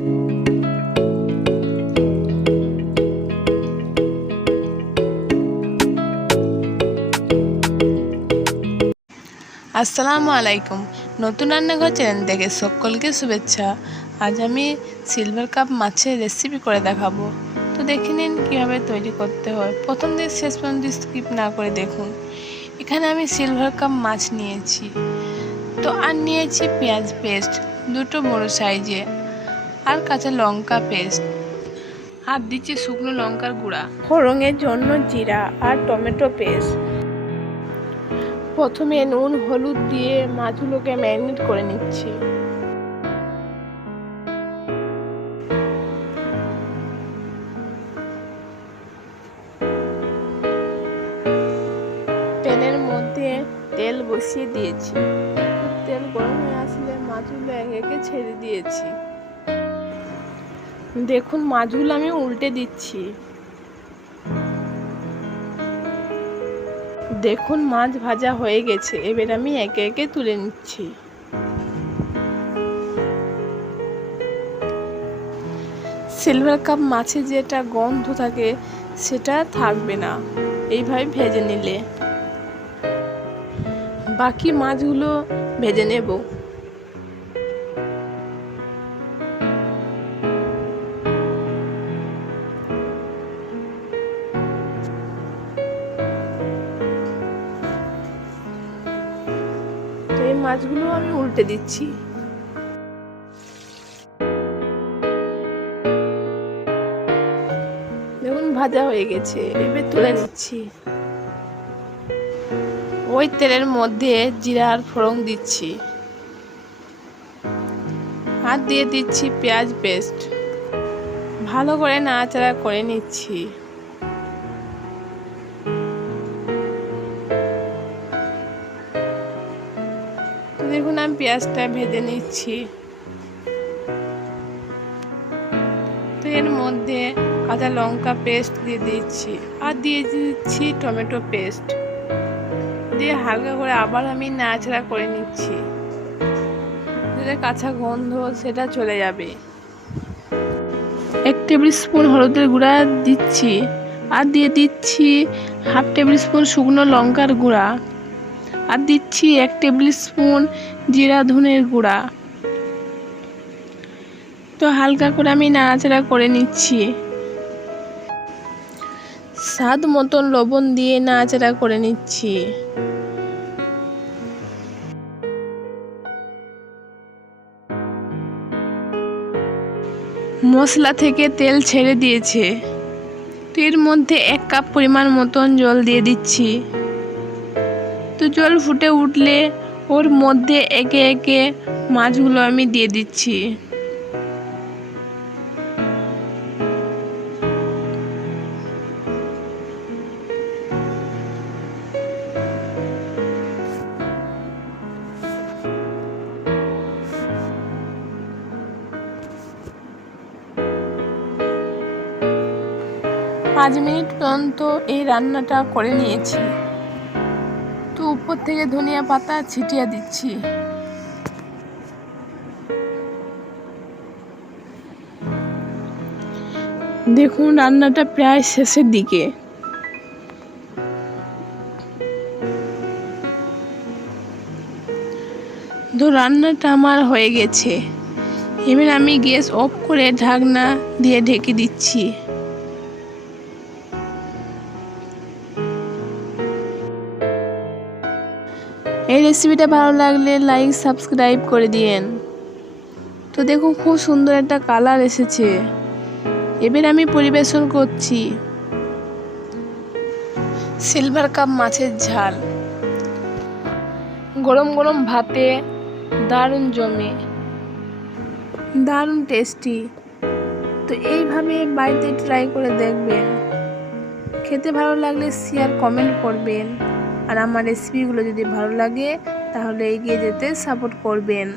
আসসালামু আলাইকুম। নতুন রান্নাঘর চ্যানেল থেকে সকলকে শুভেচ্ছা। আজ আমি সিলভার কাপ মাছের রেসিপি করে দেখাবো। তো দেখে নিন কীভাবে তৈরি করতে হয়। প্রথম দিন, শেষ পর্যন্ত স্কিপ না করে দেখুন। এখানে আমি সিলভার কাপ মাছ নিয়েছি। তো আর নিয়েছি পেঁয়াজ পেস্ট দুটো বড় সাইজে। আর কাঁচা লঙ্কা পেস্ট। আর দিচ্ছি শুকনো লঙ্কার গুঁড়া। ফোড়নের জন্য জিরা আর টমেটো পেস্ট। প্রথমে নুন, হলুদ দিয়ে মাছগুলোকে ম্যারিনেট করে নিচ্ছি। প্যানের মধ্যে তেল বসিয়ে দিয়েছি। তেল গরম হয়ে আসলে মাছগুলো এক একে ছেড়ে দিয়েছি। দেখুন, মাছগুলো আমি উল্টে দিচ্ছি। দেখুন, মাছ ভাজা হয়ে গেছে। এবার আমি একে একে তুলে নিচ্ছি। সিলভার কাপ মাছে যেটা গন্ধ থাকে, সেটা থাকবে না। এইভাবে ভেজে নিলে। বাকি মাছগুলো ভেজে নেব। মাছগুলো আমি উল্টে দিচ্ছি। দেখুন, ভাজা হয়ে গেছে। এবার তুলে নিচ্ছি। ওই তেলের মধ্যে জিরার ফোড়ন দিচ্ছি। আর দিয়ে দিচ্ছি পেঁয়াজ পেস্ট। ভালো করে নাড়াচাড়া করে নিচ্ছি। দেখুন, আমি পেঁয়াজটা ভেজে নিচ্ছি। তো এর মধ্যে আদা লঙ্কা পেস্ট দিয়ে দিচ্ছি আর দিয়ে দিচ্ছি টমেটো পেস্ট। দিয়ে হালকা করে আবার আমি নাড়াচাড়া করে নিচ্ছি। যেটা কাঁচা গন্ধ, সেটা চলে যাবে। এক টেবিল স্পুন হলুদের গুঁড়া দিচ্ছি আর দিয়ে দিচ্ছি হাফ টেবিল স্পুন শুকনো লঙ্কার গুঁড়া। আর দিচ্ছি এক টেবিল স্পুন জিরা ধনের গুঁড়া। তো হালকা করে আমি নাড়াচাড়া করে নিচ্ছি। স্বাদ মতন লবণ দিয়ে নাড়াচাড়া করে নিচ্ছি। মশলা থেকে তেল ছেড়ে দিয়েছে। তো এর মধ্যে এক কাপ পরিমাণ মতন জল দিয়ে দিচ্ছি। তো জল ফুটে উঠলে ওর মধ্যে একে একে মাছগুলো আমি দিয়ে দিচ্ছি। পাঁচ মিনিট পর্যন্ত এই রান্নাটা করে নিয়েছি। উপর থেকে ধনিয়া পাতা ছিটিয়ে দিচ্ছি। দেখুন, রান্নাটা প্রায় শেষের দিকে। তো রান্নাটা আমার হয়ে গেছে। এবার আমি গ্যাস অফ করে ঢাকনা দিয়ে ঢেকে দিচ্ছি। এই রেসিপিটা ভালো লাগলে লাইক সাবস্ক্রাইব করে দিয়েন। তো দেখুন, খুব সুন্দর একটা কালার এসেছে। এবার আমি পরিবেশন করছি। সিলভার কাপ মাছের ঝাল। গরম গরম ভাতে দারুণ জমে। দারুণ টেস্টি তো এইভাবে বাড়িতে ট্রাই করে দেখবেন। খেতে ভালো লাগলে শেয়ার কমেন্ট করবেন। আর আমার রেসিপিগুলো যদি ভালো লাগে তাহলে এগিয়ে যেতে সাপোর্ট করবেন।